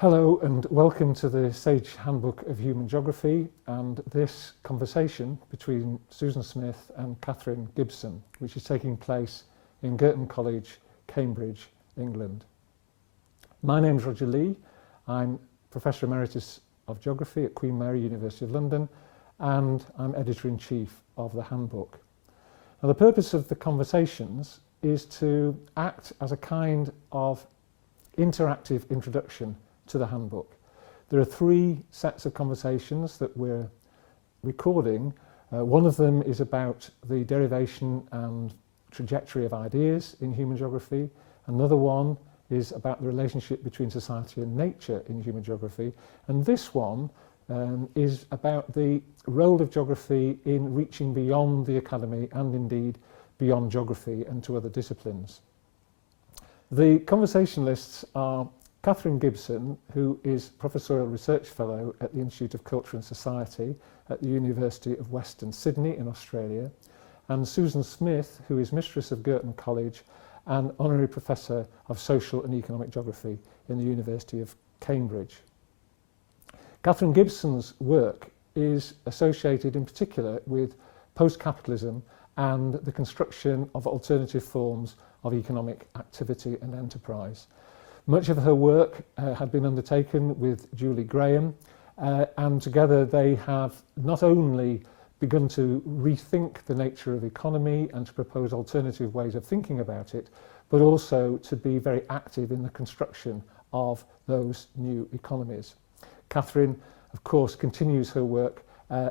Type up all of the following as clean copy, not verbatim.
Hello and welcome to the Sage Handbook of Human Geography and this conversation between Susan Smith and Katherine Gibson, which is taking place in Girton College, Cambridge, England. My name is Roger Lee. I'm Professor Emeritus of Geography at Queen Mary, University of London, and I'm Editor-in-Chief of the Handbook. Now, the purpose of the conversations is to act as a kind of interactive introduction to the handbook. There are three sets of conversations that we're recording. One of them is about the derivation and trajectory of ideas in human geography. Another one is about the relationship between society and nature in human geography. And this one is about the role of geography in reaching beyond the academy and indeed beyond geography and to other disciplines. The conversationalists are Katherine Gibson, who is Professorial Research Fellow at the Institute of Culture and Society at the University of Western Sydney in Australia, and Susan Smith, who is Mistress of Girton College and Honorary Professor of Social and Economic Geography in the University of Cambridge. Katherine Gibson's work is associated in particular with post-capitalism and the construction of alternative forms of economic activity and enterprise. Much of her work had been undertaken with Julie Graham, and together they have not only begun to rethink the nature of economy and to propose alternative ways of thinking about it, but also to be very active in the construction of those new economies. Katherine, of course, continues her work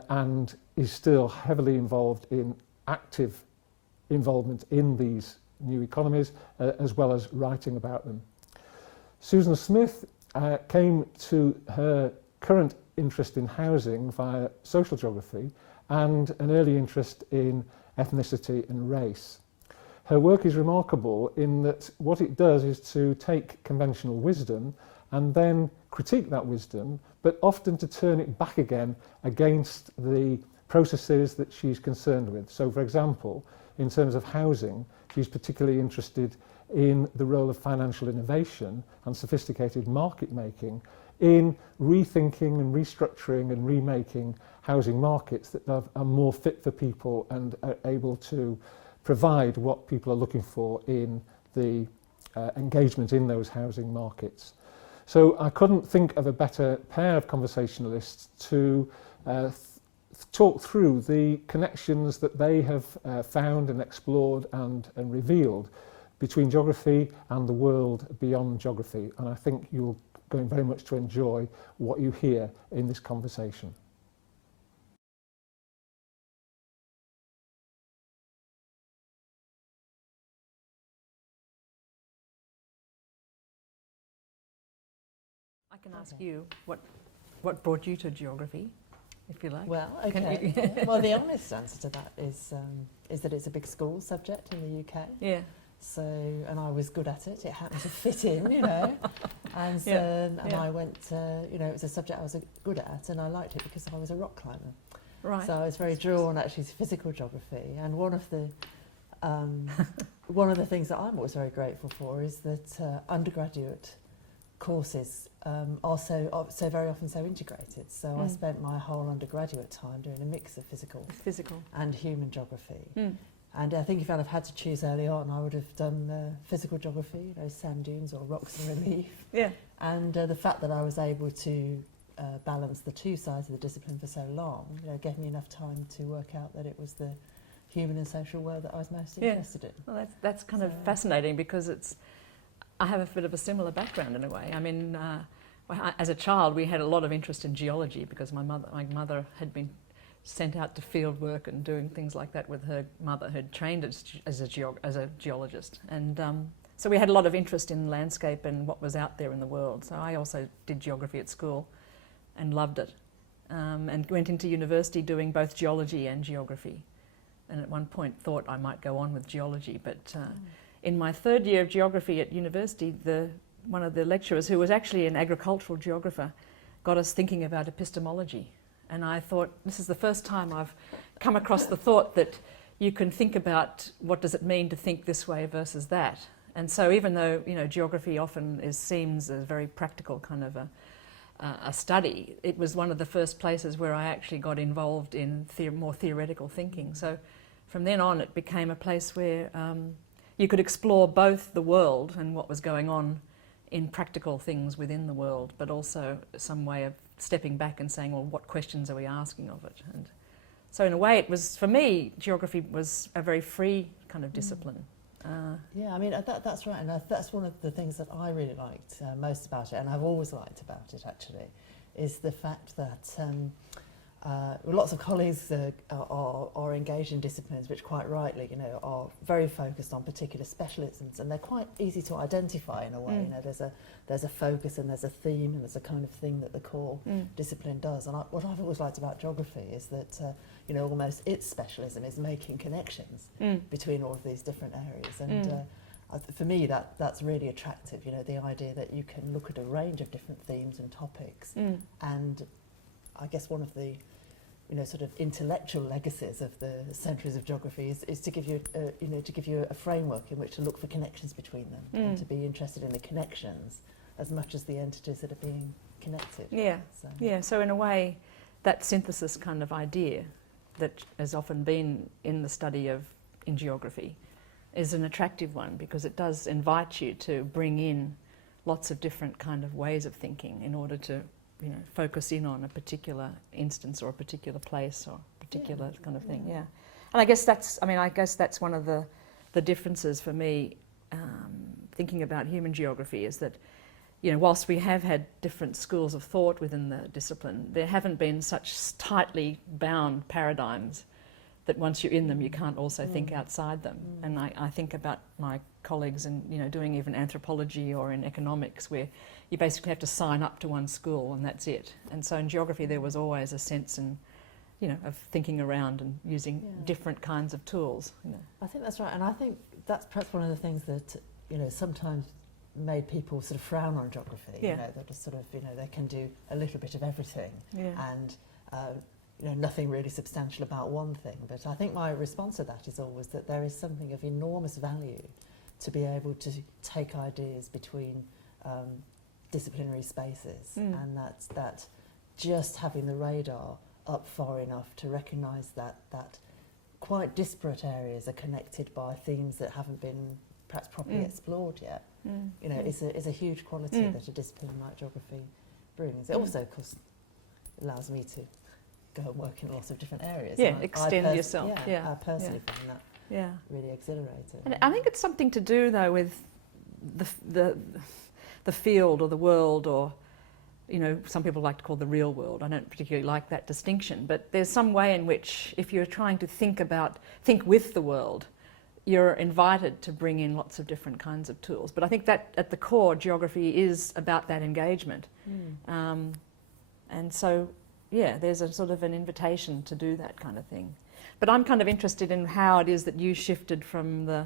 and is still heavily involved in active involvement in these new economies, as well as writing about them. Susan Smith came to her current interest in housing via social geography and an early interest in ethnicity and race. Her work is remarkable in that what it does is to take conventional wisdom and then critique that wisdom, but often to turn it back again against the processes that she's concerned with. So, for example, in terms of housing, she's particularly interested in the role of financial innovation and sophisticated market making in rethinking and restructuring and remaking housing markets that are more fit for people and are able to provide what people are looking for in the engagement in those housing markets. So I couldn't think of a better pair of conversationalists to talk through the connections that they have found and explored and revealed between geography and the world beyond geography. And I think you're going very much to enjoy what you hear in this conversation. I can ask you what brought you to geography, if you like. Well, okay. Well, the honest answer to that is that it's a big school subject in the UK. Yeah. So, and I was good at it. It happened to fit in, you know. And I went, you know, it was a subject I was good at, and I liked it because I was a rock climber. Right. So I was very drawn actually to physical geography. And one of the things that I'm always very grateful for is that undergraduate courses are so very often so integrated. So I spent my whole undergraduate time doing a mix of physical and human geography. And I think if I'd have had to choose early on, I would have done physical geography, you know, sand dunes or rocks in relief. Yeah. And the fact that I was able to balance the two sides of the discipline for so long, you know, gave me enough time to work out that it was the human and social world that I was most interested in. Well, that's kind of fascinating because I have a bit of a similar background in a way. I mean, as a child, we had a lot of interest in geology because my mother had been sent out to field work and doing things like that with her mother, who'd trained as a geologist. And so we had a lot of interest in landscape and what was out there in the world. So I also did geography at school and loved it. And went into university doing both geology and geography. And at one point thought I might go on with geology, but in my third year of geography at university, one of the lecturers, who was actually an agricultural geographer, got us thinking about epistemology. And I thought, this is the first time I've come across the thought that you can think about what does it mean to think this way versus that. And so even though, you know, geography often seems a very practical kind of a study, it was one of the first places where I actually got involved in more theoretical thinking. So from then on it became a place where you could explore both the world and what was going on in practical things within the world, but also some way of stepping back and saying, well, what questions are we asking of it? And so in a way it was, for me, geography was a very free kind of discipline. Yeah, I mean, that's right, and that's one of the things that I really liked most about it, and I've always liked about it actually, is the fact that lots of colleagues are engaged in disciplines which quite rightly, you know, are very focused on particular specialisms, and they're quite easy to identify in a way. You know, there's a focus and there's a theme and there's a kind of thing that the core discipline does. And what I've always liked about geography is that you know, almost its specialism is making connections between all of these different areas. And for me, that's really attractive. You know, the idea that you can look at a range of different themes and topics, and I guess one of the, you know, sort of intellectual legacies of the centuries of geography is to give you, you know, to give you a framework in which to look for connections between them and to be interested in the connections as much as the entities that are being connected. Yeah, so in a way, that synthesis kind of idea that has often been in the study in geography is an attractive one, because it does invite you to bring in lots of different kind of ways of thinking in order to, you know, focus in on a particular instance or a particular place or a particular kind of thing. Yeah, and I guess that's one of the differences for me, thinking about human geography, is that, you know, whilst we have had different schools of thought within the discipline, there haven't been such tightly bound paradigms that once you're in them you can't also think outside them. And I think about my colleagues in, you know, doing even anthropology or in economics, where you basically have to sign up to one school and that's it. And so in geography there was always a sense of thinking around and using different kinds of tools. You know. I think that's right, and I think that's perhaps one of the things that, you know, sometimes made people sort of frown on geography. You know, they're just sort of, you know, they can do a little bit of everything, and you know, nothing really substantial about one thing. But I think my response to that is always that there is something of enormous value to be able to take ideas between disciplinary spaces, and that just having the radar up far enough to recognise that quite disparate areas are connected by themes that haven't been perhaps properly explored yet. You know, is a huge quality that a discipline like geography brings. It also, of course, allows me to go and work in lots of different areas. Yeah, extend yourself. I personally find that really exhilarating. And I think it's something to do though with the field or the world, or, you know, some people like to call the real world. I don't particularly like that distinction, but there's some way in which, if you're trying to think with the world, you're invited to bring in lots of different kinds of tools. But I think that at the core, geography is about that engagement. And so, yeah, there's a sort of an invitation to do that kind of thing. But I'm kind of interested in how it is that you shifted from the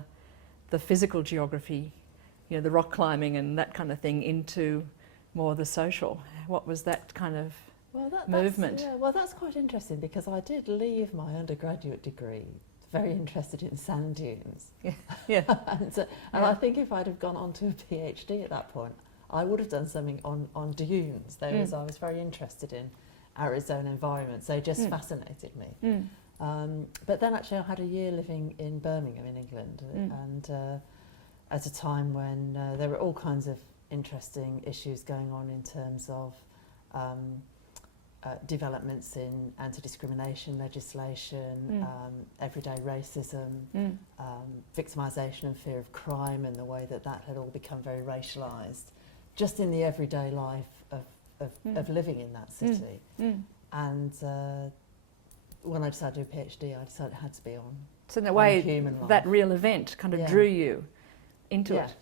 physical geography, you know, the rock climbing and that kind of thing, into more the social. What was that kind of movement? That's quite interesting, because I did leave my undergraduate degree very interested in sand dunes. And I think if I'd have gone on to a PhD at that point, I would have done something on dunes. I was very interested in Arizona environments. They just fascinated me. But then actually I had a year living in Birmingham in England, and at a time when there were all kinds of interesting issues going on in terms of developments in anti-discrimination legislation, everyday racism, victimisation and fear of crime, and the way that had all become very racialised, just in the everyday life of living in that city. And when I decided to do a PhD, I decided it had to be on. So in a way, human life. That real event kind of drew you into it.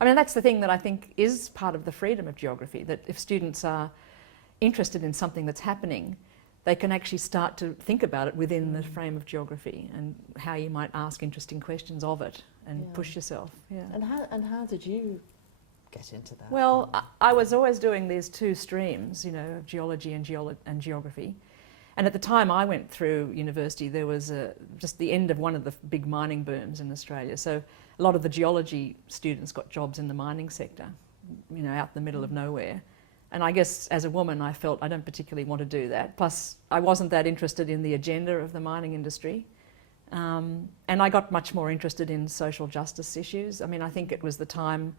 I mean, that's the thing that I think is part of the freedom of geography, that if students are interested in something that's happening, they can actually start to think about it within the frame of geography and how you might ask interesting questions of it and push yourself. And how did you get into that? Well, I was always doing these two streams, you know, of geology and geography. And at the time I went through university, there was just the end of one of the big mining booms in Australia. So a lot of the geology students got jobs in the mining sector, you know, out in the middle of nowhere. And I guess as a woman, I felt I don't particularly want to do that. Plus, I wasn't that interested in the agenda of the mining industry. And I got much more interested in social justice issues. I mean, I think it was the time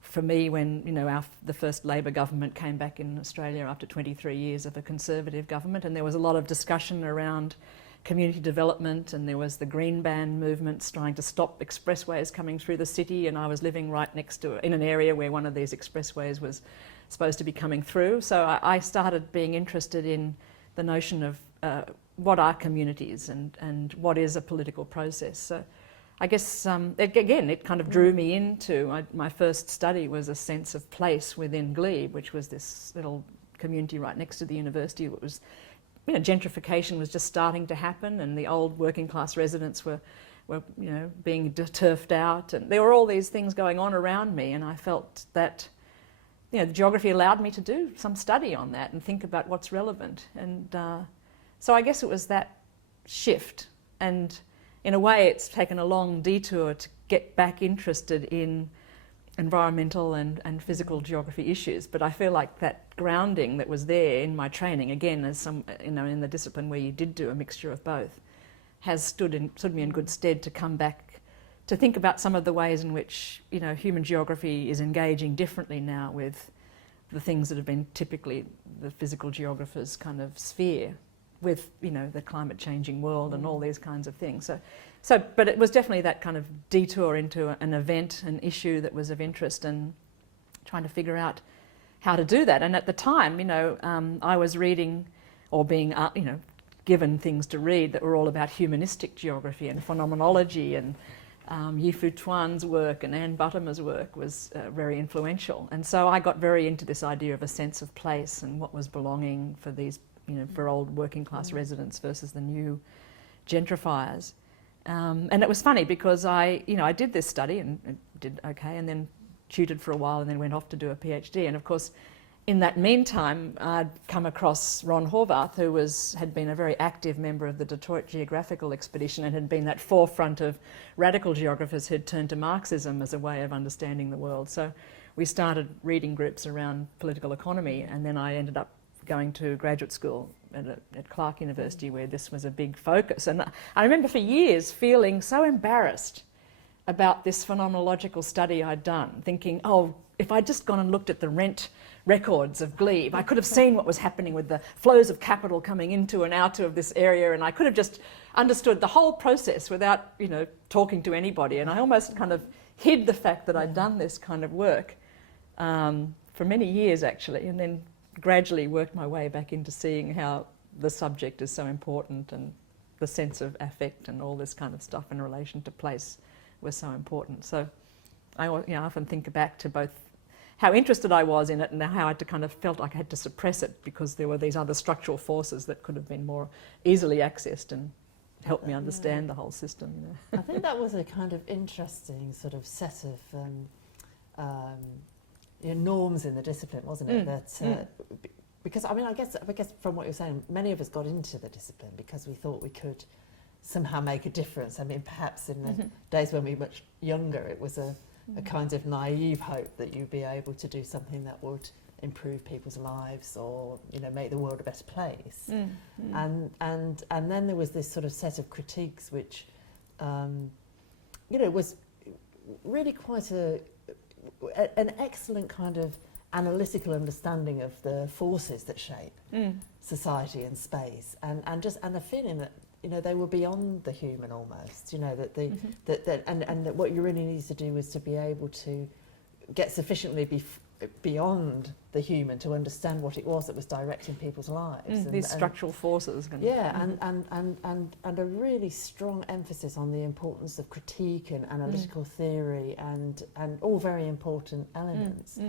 for me when, you know, the first Labor government came back in Australia after 23 years of a Conservative government, and there was a lot of discussion around community development, and there was the green ban movements trying to stop expressways coming through the city, and I was living right next to, in an area where one of these expressways was supposed to be coming through. So I started being interested in the notion of what are communities and what is a political process. So I guess, it kind of drew me into, my first study was a sense of place within Glebe, which was this little community right next to the university. It was, you know, gentrification was just starting to happen, and the old working class residents were you know, being turfed out, and there were all these things going on around me, and I felt that, you know, the geography allowed me to do some study on that and think about what's relevant. And so I guess it was that shift, and in a way it's taken a long detour to get back interested in environmental and physical geography issues, but I feel like that grounding that was there in my training, again, as some, you know, in the discipline where you did do a mixture of both, has stood me in good stead to come back to think about some of the ways in which, you know, human geography is engaging differently now with the things that have been typically the physical geographer's kind of sphere, with, you know, the climate changing world and all these kinds of things. But it was definitely that kind of detour into an event, an issue that was of interest, and trying to figure out how to do that. And at the time, you know, I was reading or being, you know, given things to read that were all about humanistic geography and phenomenology, and Yi-Fu Tuan's work and Anne Buttermer's work was very influential. And so I got very into this idea of a sense of place and what was belonging for these, you know, for old working class residents versus the new gentrifiers. And it was funny because I did this study and did okay, and then tutored for a while, and then went off to do a PhD. And of course, in that meantime, I'd come across Ron Horvath, who had been a very active member of the Detroit Geographical Expedition and had been that forefront of radical geographers who'd turned to Marxism as a way of understanding the world. So we started reading groups around political economy, and then I ended up going to graduate school at Clark University, where this was a big focus. And I remember for years feeling so embarrassed about this phenomenological study I'd done, thinking, oh, if I'd just gone and looked at the rent records of Glebe, I could have seen what was happening with the flows of capital coming into and out of this area, and I could have just understood the whole process without, you know, talking to anybody. And I almost kind of hid the fact that I'd done this kind of work for many years, actually, and then gradually worked my way back into seeing how the subject is so important, and the sense of affect and all this kind of stuff in relation to place was so important. So I, you know, often think back to both how interested I was in it and how I kind of felt like I had to suppress it because there were these other structural forces that could have been more easily accessed and helped me understand the whole system. You know. I think that was a kind of interesting sort of set of you know, norms in the discipline, wasn't it? Because I mean, I guess from what you're saying, many of us got into the discipline because we thought we could somehow make a difference. I mean, perhaps in the days when we were much younger, it was a kind of naive hope that you'd be able to do something that would improve people's lives, or, you know, make the world a better place. And then there was this sort of set of critiques which, you know, was really quite an excellent kind of analytical understanding of the forces that shape society and space, and a feeling that, you know, they were beyond the human almost, you know, that that what you really needed to do was to be able to get sufficiently beyond the human to understand what it was that was directing people's lives. These structural forces. And a really strong emphasis on the importance of critique and analytical theory and all very important elements.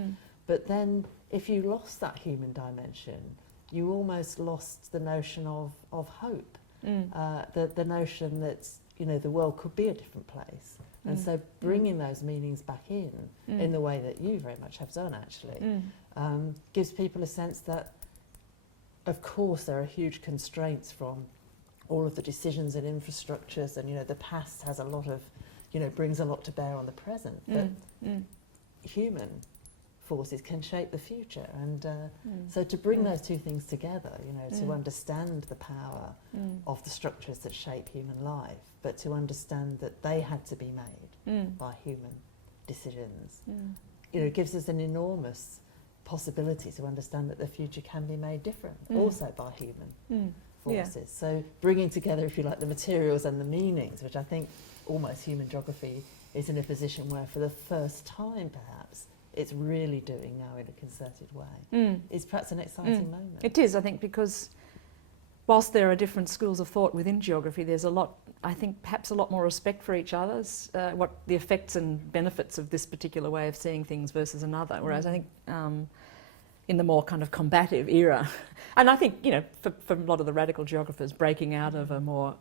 But then if you lost that human dimension, you almost lost the notion of hope. The notion that, you know, the world could be a different place. And so bringing those meanings back in the way that you very much have done, actually, gives people a sense that of course there are huge constraints from all of the decisions and infrastructures, and the past has a lot of, brings a lot to bear on the present, but human forces can shape the future, and so to bring those two things together, to understand the power of the structures that shape human life, but to understand that they had to be made by human decisions, gives us an enormous possibility to understand that the future can be made different, also by human forces. Yeah. So bringing together, if you like, the materials and the meanings, which I think almost human geography is in a position where for the first time perhaps it's really doing now in a concerted way. It's perhaps an exciting moment. It is, I think, because whilst there are different schools of thought within geography, there's a lot, I think, perhaps a lot more respect for each other's, what the effects and benefits of this particular way of seeing things versus another. Whereas I think in the more kind of combative era, and I think, for a lot of the radical geographers breaking out of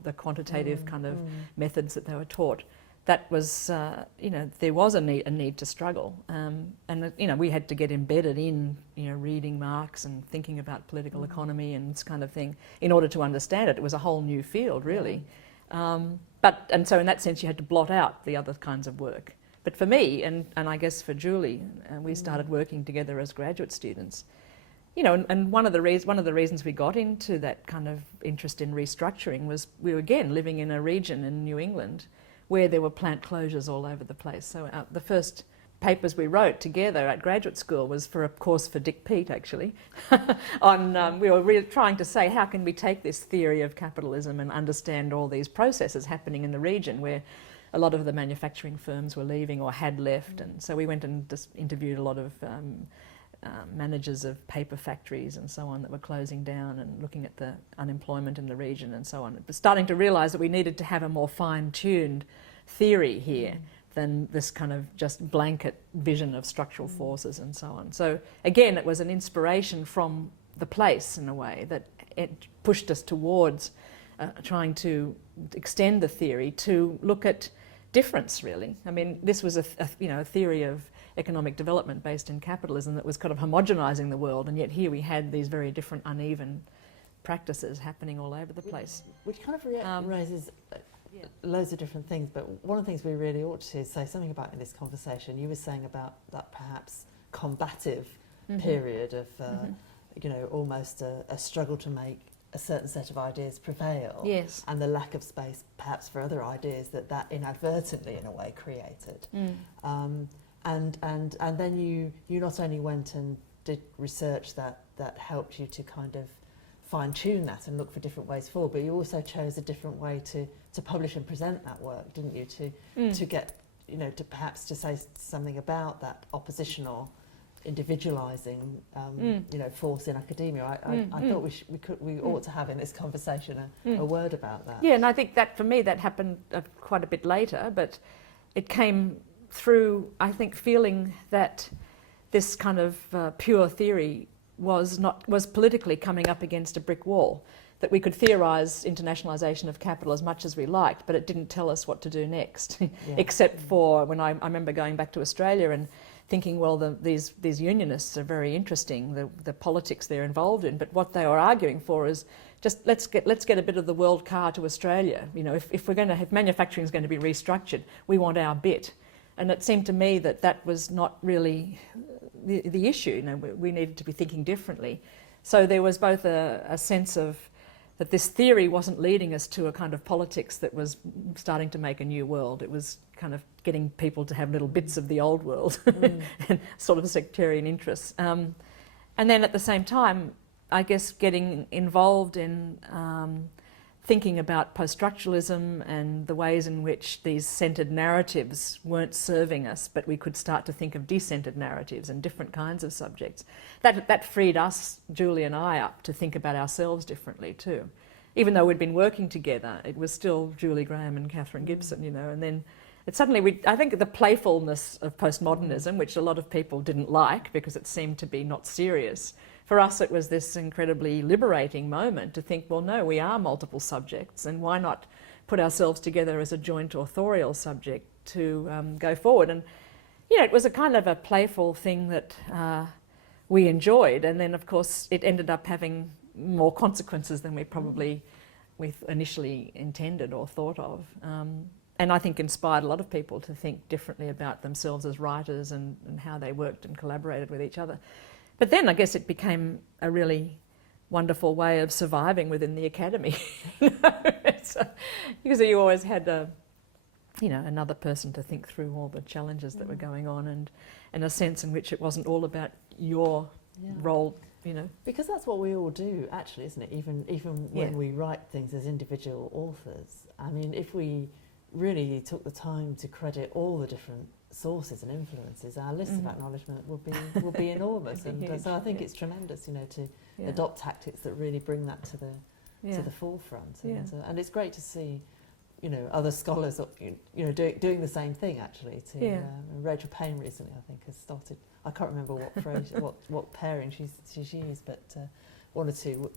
the quantitative kind of methods that they were taught, that was, there was a need to struggle. And, we had to get embedded in, reading Marx and thinking about political economy and this kind of thing in order to understand it. It was a whole new field, really. And so in that sense, you had to blot out the other kinds of work. But for me, and I guess for Julie, we started working together as graduate students. And one of the reasons we got into that kind of interest in restructuring was we were, again, living in a region in New England where there were plant closures all over the place. So the first papers we wrote together at graduate school was for a course for Dick Peat, actually. We were really trying to say, how can we take this theory of capitalism and understand all these processes happening in the region where a lot of the manufacturing firms were leaving or had left. And so we went and just interviewed a lot of managers of paper factories and so on that were closing down, and looking at the unemployment in the region and so on. But starting to realise that we needed to have a more fine-tuned theory here than this kind of just blanket vision of structural forces and so on. So again, it was an inspiration from the place in a way that it pushed us towards trying to extend the theory to look at difference, really. I mean, this was a theory of economic development based in capitalism that was kind of homogenising the world, and yet here we had these very different, uneven practices happening all over the place. Which kind of raises loads of different things, but one of the things we really ought to say something about in this conversation, you were saying about that perhaps combative period of, almost a struggle to make a certain set of ideas prevail, yes, and the lack of space perhaps for other ideas that inadvertently in a way created. And then you not only went and did research that helped you to kind of fine-tune that and look for different ways forward, but you also chose a different way to publish and present that work, didn't you? To get, to perhaps to say something about that oppositional, individualising, force in academia. I thought we ought to have in this conversation a word about that. Yeah, and I think that for me that happened quite a bit later, but it came through, I think, feeling that this kind of pure theory was politically coming up against a brick wall, that we could theorise internationalisation of capital as much as we liked, but it didn't tell us what to do next, except for when I remember going back to Australia and thinking, well, these unionists are very interesting, the politics they're involved in, but what they are arguing for is just let's get a bit of the world car to Australia. If we're going to have manufacturing is going to be restructured, we want our bit. And it seemed to me that was not really the issue. We needed to be thinking differently. So there was both a sense of that this theory wasn't leading us to a kind of politics that was starting to make a new world. It was kind of getting people to have little bits of the old world and sort of sectarian interests. And then at the same time, I guess getting involved in thinking about post-structuralism and the ways in which these centred narratives weren't serving us, but we could start to think of decentered narratives and different kinds of subjects. That freed us, Julie and I, up to think about ourselves differently too. Even though we'd been working together, it was still Julie Graham and Katherine Gibson, and then suddenly I think the playfulness of postmodernism, which a lot of people didn't like because it seemed to be not serious, for us it was this incredibly liberating moment to think, well, no, we are multiple subjects, and why not put ourselves together as a joint authorial subject to go forward? And, it was a kind of a playful thing that we enjoyed, and then, of course, it ended up having more consequences than we probably initially intended or thought of. And I think inspired a lot of people to think differently about themselves as writers and how they worked and collaborated with each other. But then I guess it became a really wonderful way of surviving within the academy. Because you always had another person to think through all the challenges that were going on, and a sense in which it wasn't all about your role, Because that's what we all do, actually, isn't it? Even when we write things as individual authors. I mean, if we really took the time to credit all the different sources and influences, our list of acknowledgement will be enormous. And so I think it's tremendous, to adopt tactics that really bring that to the forefront. And it's great to see, other scholars, doing the same thing. Actually, Rachel Payne recently, I think, has started. I can't remember what phrase, what pairing she's used, but one or two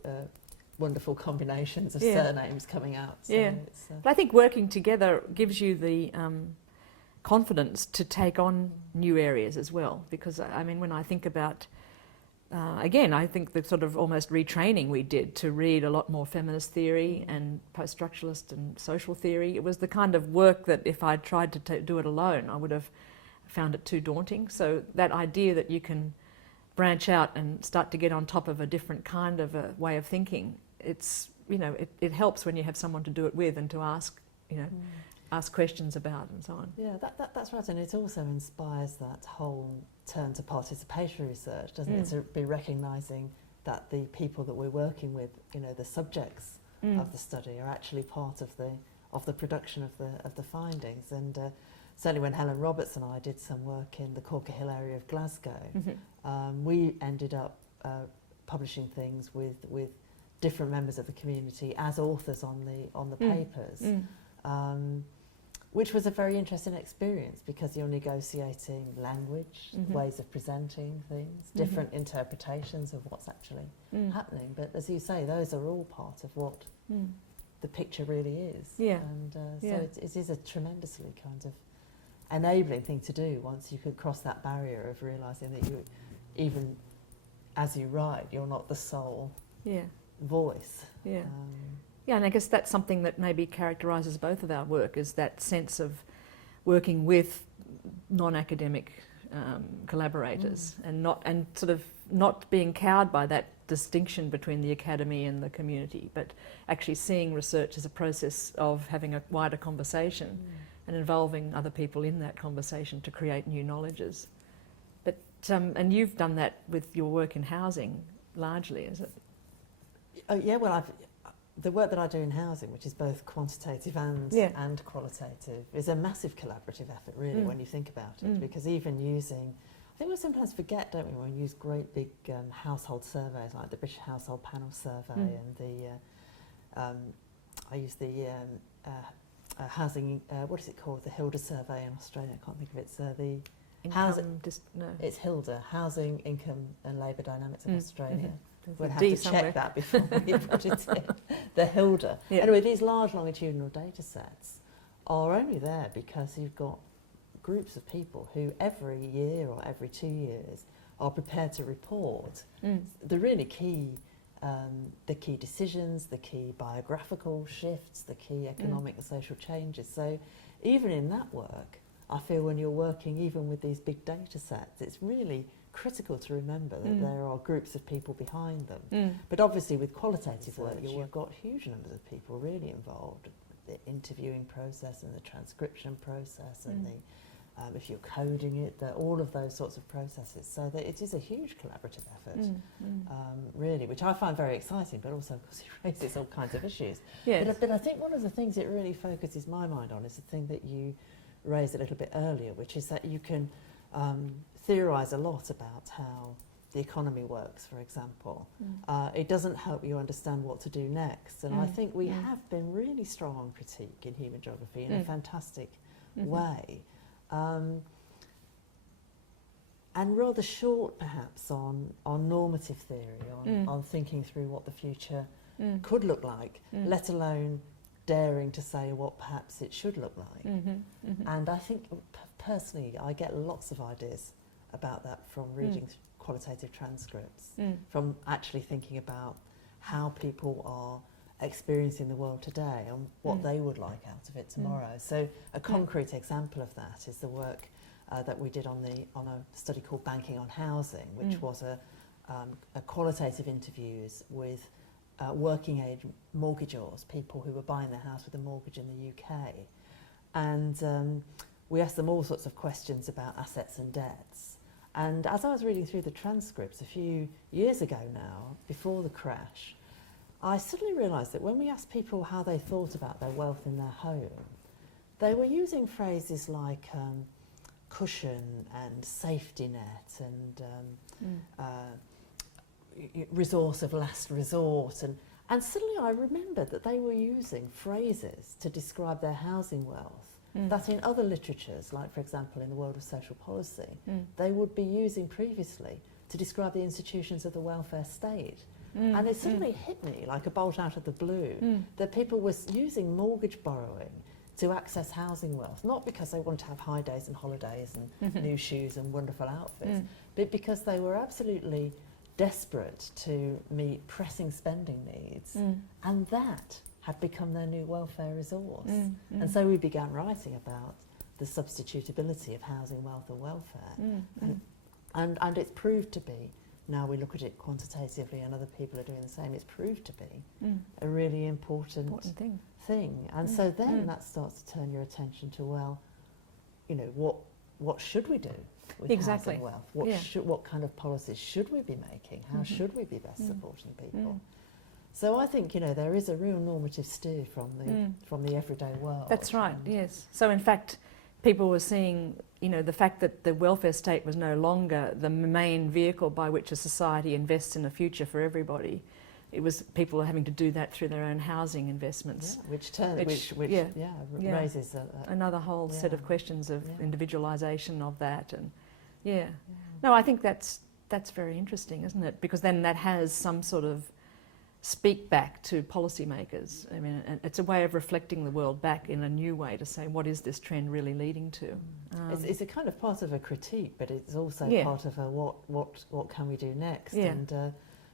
wonderful combinations of surnames coming out. So but I think working together gives you the confidence to take on new areas as well. Because I mean, when I think about again, I think the sort of almost retraining we did to read a lot more feminist theory and post-structuralist and social theory, it was the kind of work that if I tried to do it alone, I would have found it too daunting. So that idea that you can branch out and start to get on top of a different kind of a way of thinking, it's, it helps when you have someone to do it with and to ask, ask questions about and so on. Yeah, that's right, and it also inspires that whole turn to participatory research, doesn't it? To be recognising that the people that we're working with, the subjects of the study, are actually part of the production of the findings. And certainly when Helen Roberts and I did some work in the Corker Hill area of Glasgow, we ended up publishing things with different members of the community as authors on the papers. Which was a very interesting experience, because you're negotiating language, ways of presenting things, different interpretations of what's actually happening. But as you say, those are all part of what the picture really is. And so it is a tremendously kind of enabling thing to do once you can cross that barrier of realising that you, even as you write, you're not the sole voice. Yeah, and I guess that's something that maybe characterises both of our work, is that sense of working with non-academic collaborators and sort of not being cowed by that distinction between the academy and the community, but actually seeing research as a process of having a wider conversation and involving other people in that conversation to create new knowledges. But and you've done that with your work in housing largely, is it? The work that I do in housing, which is both quantitative and qualitative, is a massive collaborative effort, really, when you think about it. Because even using, I think we sometimes forget, don't we, when we use great big household surveys like the British Household Panel Survey and the, I use the housing, what is it called, the Hilda Survey in Australia, I can't think of it, so the it's Hilda, Housing, Income and Labour Dynamics of Australia. We'll have to check that before we put it in. The Hilda. Anyway, these large longitudinal data sets are only there because you've got groups of people who every year or every 2 years are prepared to report the really key decisions, the key biographical shifts, the key economic and social changes. So even in that work, I feel when you're working even with these big data sets, it's really critical to remember that there are groups of people behind them. But obviously with qualitative work, you've got huge numbers of people really involved, the interviewing process and the transcription process and the if you're coding it, all of those sorts of processes. So that it is a huge collaborative effort, really, which I find very exciting, but also, of course, it raises all kinds of issues. But I think one of the things it really focuses my mind on is the thing that you raised a little bit earlier, which is that you can theorise a lot about how the economy works, for example. It doesn't help you understand what to do next. And I think we have been really strong on critique in human geography in a fantastic way. And rather short, perhaps, on normative theory, on thinking through what the future could look like, let alone daring to say what perhaps it should look like. And I think, personally, I get lots of ideas about that from reading qualitative transcripts, from actually thinking about how people are experiencing the world today and what they would like out of it tomorrow. So a concrete example of that is the work that we did on a study called Banking on Housing, which was a qualitative interviews with working age mortgagors, people who were buying their house with a mortgage in the UK. And we asked them all sorts of questions about assets and debts. And as I was reading through the transcripts a few years ago now, before the crash, I suddenly realised that when we asked people how they thought about their wealth in their home, they were using phrases like cushion and safety net and resource of last resort. And suddenly I remembered that they were using phrases to describe their housing wealth that in other literatures, like for example in the world of social policy, they would be using previously to describe the institutions of the welfare state. And it suddenly hit me like a bolt out of the blue that people were using mortgage borrowing to access housing wealth, not because they want to have high days and holidays and new shoes and wonderful outfits, but because they were absolutely desperate to meet pressing spending needs, and that had become their new welfare resource. And so we began writing about the substitutability of housing wealth and welfare. And it's proved to be, now we look at it quantitatively and other people are doing the same, it's proved to be a really important thing. And so then that starts to turn your attention to, well, you know, what should we do with housing wealth? What kind of policies should we be making? How should we be best supporting people? So I think, you know, there is a real normative steer from the everyday world. That's right, yes. So in fact, people were seeing, you know, the fact that the welfare state was no longer the main vehicle by which a society invests in a future for everybody. It was people were having to do that through their own housing investments. Yeah, raises another whole set of questions of individualization of that. And no, I think that's very interesting, isn't it? Because then that has some sort of speak back to policymakers. I mean, it's a way of reflecting the world back in a new way to say, what is this trend really leading to? It's a kind of part of a critique, but it's also part of a what can we do next? And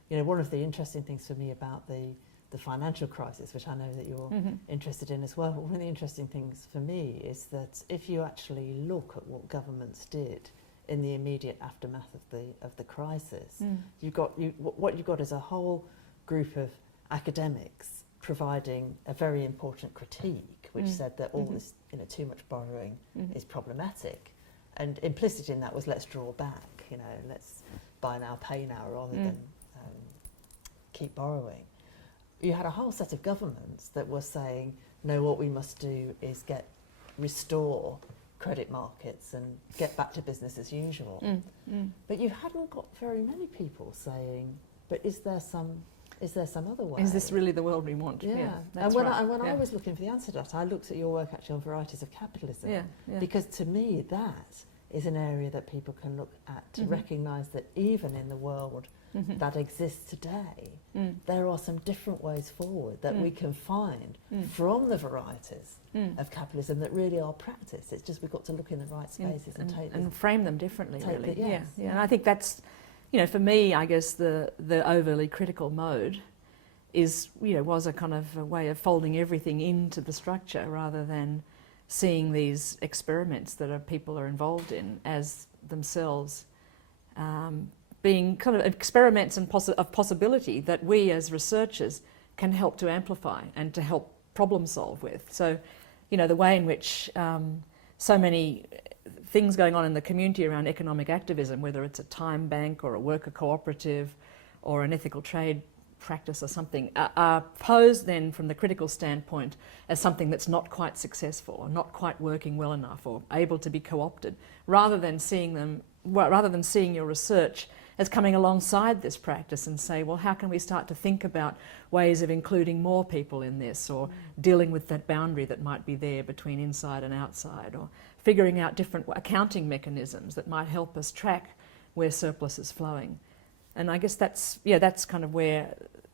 you know, one of the interesting things for me about the financial crisis, which I know that you're interested in as well, but one of the interesting things for me is that if you actually look at what governments did in the immediate aftermath of the crisis, what you've got is a whole group of academics providing a very important critique, which said that all this, you know, too much borrowing is problematic, and implicit in that was let's draw back, you know, let's buy now, pay now, rather than keep borrowing. You had a whole set of governments that were saying, no, what we must do is restore credit markets and get back to business as usual. But you hadn't got very many people saying, but is there some other way? Is this really the world we want? Yeah. That's when right. I was looking for the answer to that, I looked at your work actually on varieties of capitalism. Because to me that is an area that people can look at to recognise that even in the world that exists today, there are some different ways forward that we can find from the varieties of capitalism that really are practiced. It's just we've got to look in the right spaces and frame them differently, really. Yes. And I think that's, you know, for me, I guess the overly critical mode is, you know, was a kind of a way of folding everything into the structure rather than seeing these experiments that people are involved in as themselves being kind of experiments of possibility that we as researchers can help to amplify and to help problem solve with. So, you know, the way in which so many things going on in the community around economic activism, whether it's a time bank or a worker cooperative or an ethical trade practice or something, are posed then from the critical standpoint as something that's not quite successful or not quite working well enough or able to be co-opted, rather than seeing your research as coming alongside this practice and say, well, how can we start to think about ways of including more people in this, or dealing with that boundary that might be there between inside and outside, or figuring out different accounting mechanisms that might help us track where surplus is flowing. And I guess that's kind of where,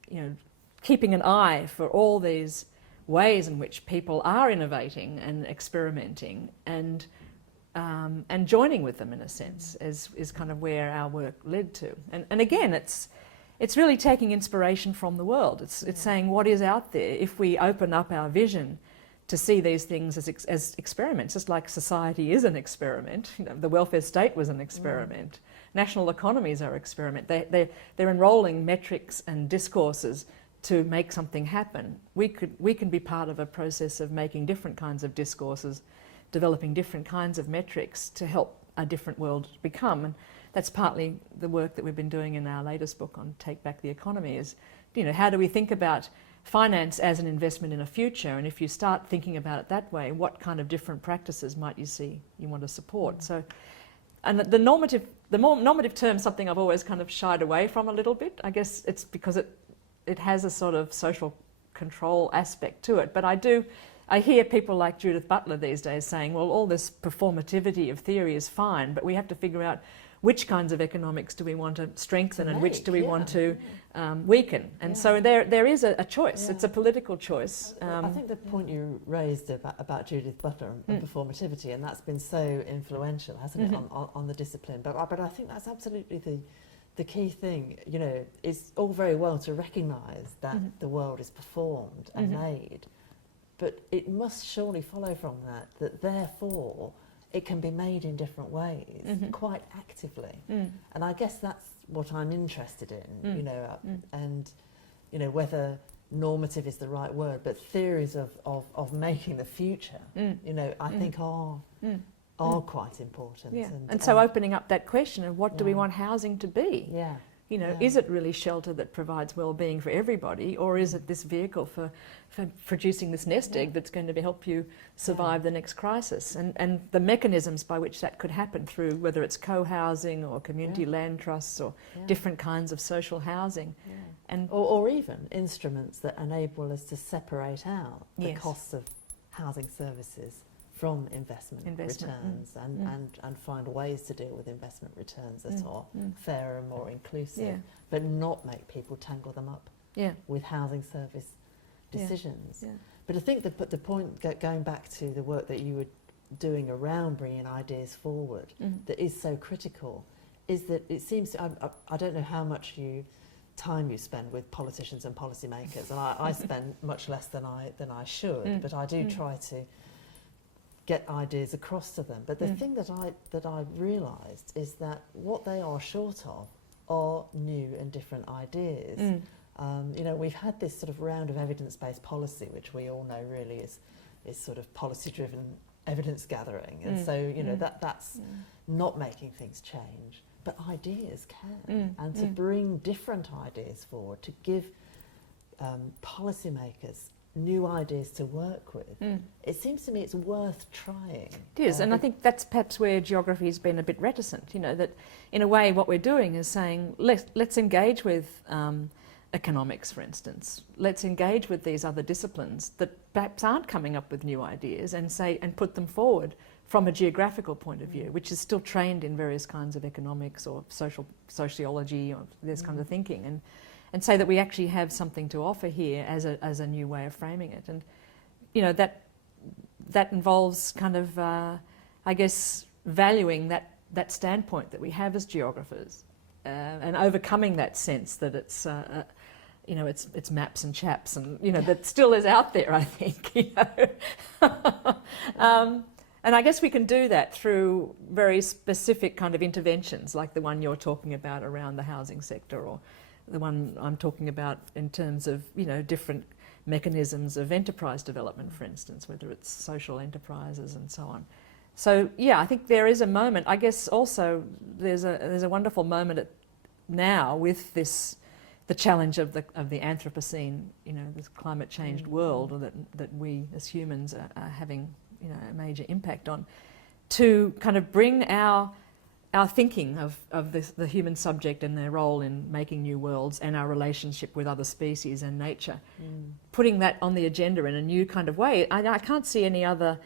you know, keeping an eye for all these ways in which people are innovating and experimenting and joining with them in a sense is kind of where our work led to. And again, it's it's really taking inspiration from the world. It's saying what is out there if we open up our vision to see these things as experiments, just like society is an experiment. You know, the welfare state was an experiment. National economies are experiment. They're enrolling metrics and discourses to make something happen. We can be part of a process of making different kinds of discourses, developing different kinds of metrics to help a different world become. And that's partly the work that we've been doing in our latest book on Take Back the Economy is, you know, how do we think about finance as an investment in a future? And if you start thinking about it that way, what kind of different practices might you see you want to support? So, and the more normative term, something I've always kind of shied away from a little bit. I guess it's because it has a sort of social control aspect to it. But I hear people like Judith Butler these days saying, well, all this performativity of theory is fine, but we have to figure out which kinds of economics do we want to strengthen and which do we want to weaken. And so there is a choice. It's a political choice. I think the point you raised about Judith Butler and performativity, and that's been so influential, hasn't it, on the discipline. But I think that's absolutely the key thing. You know, it's all very well to recognise that the world is performed and made, but it must surely follow from that therefore it can be made in different ways, quite actively. And I guess that's what I'm interested in, you know, and, you know, whether normative is the right word, but theories of making the future, you know, I think are quite important. Yeah. And so opening up that question of what do we want housing to be? Yeah. You know, is it really shelter that provides well-being for everybody, or is it this vehicle for producing this nest egg that's going to help you survive the next crisis? And the mechanisms by which that could happen through whether it's co-housing or community land trusts or different kinds of social housing. And or even instruments that enable us to separate out the costs of housing services from investment returns and find ways to deal with investment returns that are fairer and more inclusive, but not make people tangle them up with housing service decisions. But I think the point, going back to the work that you were doing around bringing ideas forward, that is so critical, is that it seems, I don't know how much time you spend with politicians and policymakers, and I spend much less than I should, but I do try to get ideas across to them. But the thing that I realised is that what they are short of are new and different ideas. You know, we've had this sort of round of evidence-based policy, which we all know really is sort of policy-driven evidence gathering, and so you know that's not making things change. But ideas can, and to bring different ideas forward, to give policymakers new ideas to work with. It seems to me it's worth trying. It is, and I think that's perhaps where geography has been a bit reticent, you know, that in a way what we're doing is saying, let's engage with economics, for instance. Let's engage with these other disciplines that perhaps aren't coming up with new ideas and put them forward from a geographical point of view, which is still trained in various kinds of economics or sociology or this kind of thinking, and say that we actually have something to offer here as a new way of framing it. And, you know, that involves kind of, I guess, valuing that standpoint that we have as geographers and overcoming that sense that it's, you know, it's maps and chaps and, you know, that still is out there, I think, you know. And I guess we can do that through very specific kind of interventions, like the one you're talking about around the housing sector, or the one I'm talking about in terms of, you know, different mechanisms of enterprise development, for instance, whether it's social enterprises and so on. So yeah, I think there is a moment. I guess also there's a wonderful moment now with the challenge of the Anthropocene, you know, this climate changed world that we as humans are having, you know, a major impact on, to kind of bring our thinking of the human subject and their role in making new worlds and our relationship with other species and nature, putting that on the agenda in a new kind of way. I can't see any other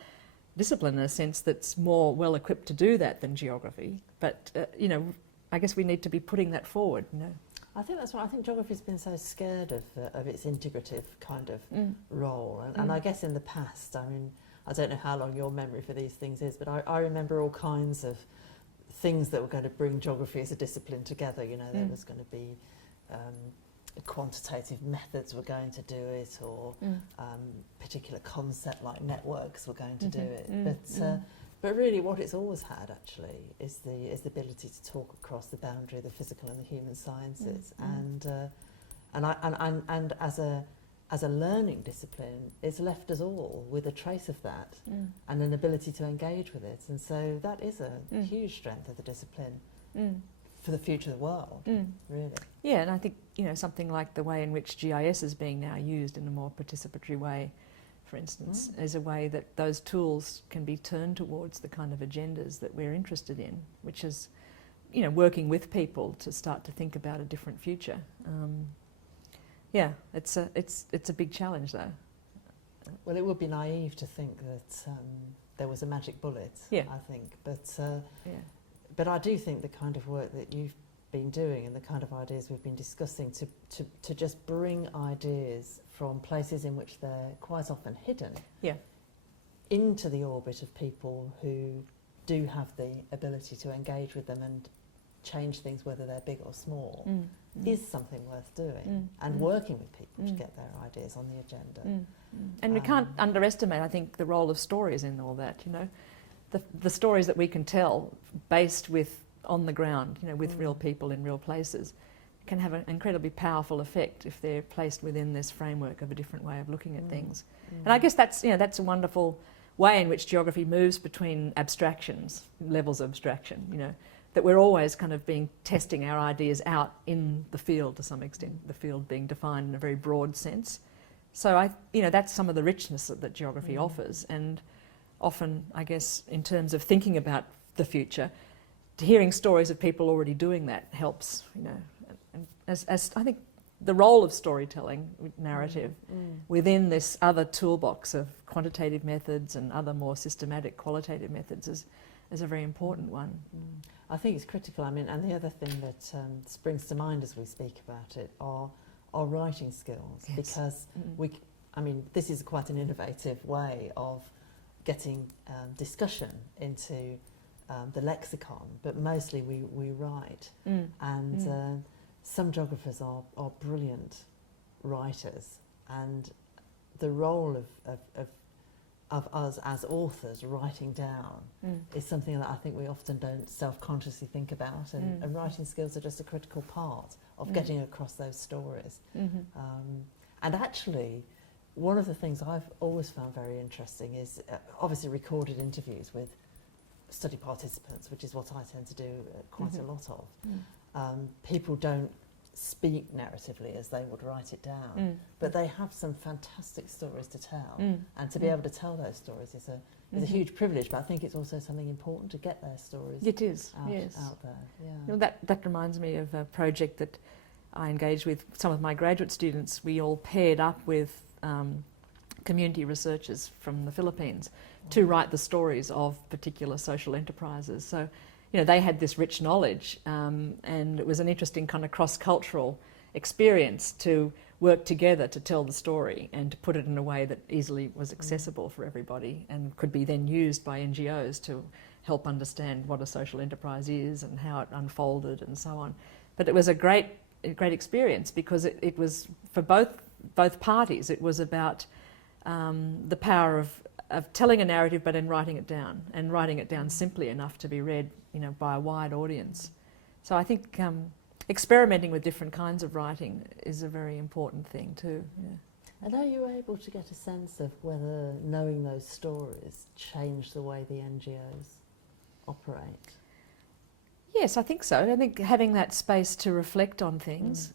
discipline in a sense that's more well equipped to do that than geography. But, you know, I guess we need to be putting that forward, you know. I think that's right. I think geography's been so scared of its integrative kind of role. And I guess in the past, I mean, I don't know how long your memory for these things is, but I remember all kinds of things that were going to bring geography as a discipline together. You know, there was going to be quantitative methods were going to do it, or particular concept like networks were going to do it. But really, what it's always had actually is the ability to talk across the boundary of the physical and the human sciences, and as a learning discipline, it's left us all with a trace of that and an ability to engage with it. And so that is a huge strength of the discipline for the future of the world, really. Yeah, and I think, you know, something like the way in which GIS is being now used in a more participatory way, for instance, is a way that those tools can be turned towards the kind of agendas that we're interested in, which is, you know, working with people to start to think about a different future. Yeah, it's a big challenge though. Well, it would be naive to think that there was a magic bullet, I think. But I do think the kind of work that you've been doing and the kind of ideas we've been discussing to just bring ideas from places in which they're quite often hidden into the orbit of people who do have the ability to engage with them and change things, whether they're big or small, is something worth doing, and working with people to get their ideas on the agenda. And we can't underestimate, I think, the role of stories in all that, you know. The stories that we can tell based with on the ground, you know, with real people in real places, can have an incredibly powerful effect if they're placed within this framework of a different way of looking at things. And I guess that's, you know, that's a wonderful way in which geography moves between abstractions, levels of abstraction, you know, that we're always kind of testing our ideas out in the field to some extent, the field being defined in a very broad sense. So you know, that's some of the richness that geography offers, and often, I guess, in terms of thinking about the future, hearing stories of people already doing that helps, you know, and as I think the role of storytelling, narrative, within this other toolbox of quantitative methods and other more systematic qualitative methods is a very important one. I think it's critical. I mean, and the other thing that springs to mind as we speak about it are writing skills, because I mean, this is quite an innovative way of getting discussion into the lexicon, but mostly we write, and some geographers are brilliant writers, and the role of us as authors writing down is something that I think we often don't self-consciously think about, and writing skills are just a critical part of getting across those stories. And actually, one of the things I've always found very interesting is obviously recorded interviews with study participants, which is what I tend to do quite a lot of. People don't speak narratively as they would write it down, but they have some fantastic stories to tell, and to be able to tell those stories is a huge privilege, but I think it's also something important to get their stories It is, out, yes. out there. Yeah. You know, that reminds me of a project that I engaged with some of my graduate students. We all paired up with community researchers from the Philippines to write the stories of particular social enterprises. So, you know, they had this rich knowledge, and it was an interesting kind of cross-cultural experience to work together to tell the story and to put it in a way that easily was accessible for everybody and could be then used by NGOs to help understand what a social enterprise is and how it unfolded and so on. But it was a great experience because it was for both parties. It was about the power of telling a narrative but then writing it down, and writing it down simply enough to be read, you know, by a wide audience. So I think experimenting with different kinds of writing is a very important thing too. Yeah. And are you able to get a sense of whether knowing those stories change the way the NGOs operate? Yes, I think so. I think having that space to reflect on things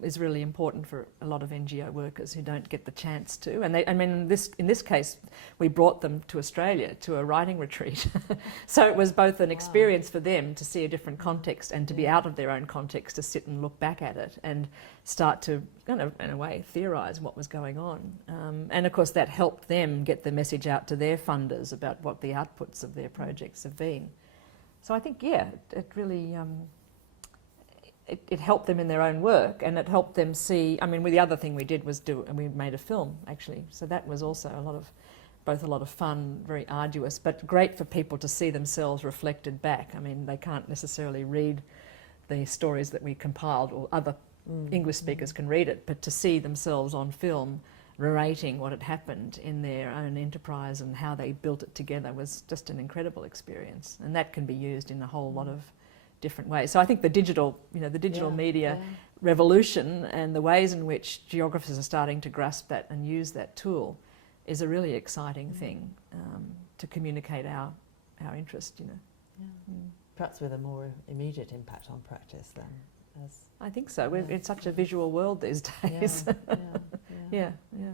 is really important for a lot of NGO workers who don't get the chance to. And in this case, we brought them to Australia to a writing retreat. So it was both an experience for them to see a different context and to be out of their own context, to sit and look back at it and start to, kind of, in a way, theorise what was going on. And of course, that helped them get the message out to their funders about what the outputs of their projects have been. So I think, yeah, it really, it helped them in their own work, and it helped them see, I mean, the other thing we did was we made a film, actually. So that was also both a lot of fun, very arduous, but great for people to see themselves reflected back. I mean, they can't necessarily read the stories that we compiled or other English speakers can read it, but to see themselves on film narrating what had happened in their own enterprise and how they built it together was just an incredible experience. And that can be used in a whole lot of different ways. So I think the digital, media revolution and the ways in which geographers are starting to grasp that and use that tool is a really exciting thing to communicate our interest, Perhaps with a more immediate impact on practice then. I think so. We're in such a visual world these days. Yeah. Yeah.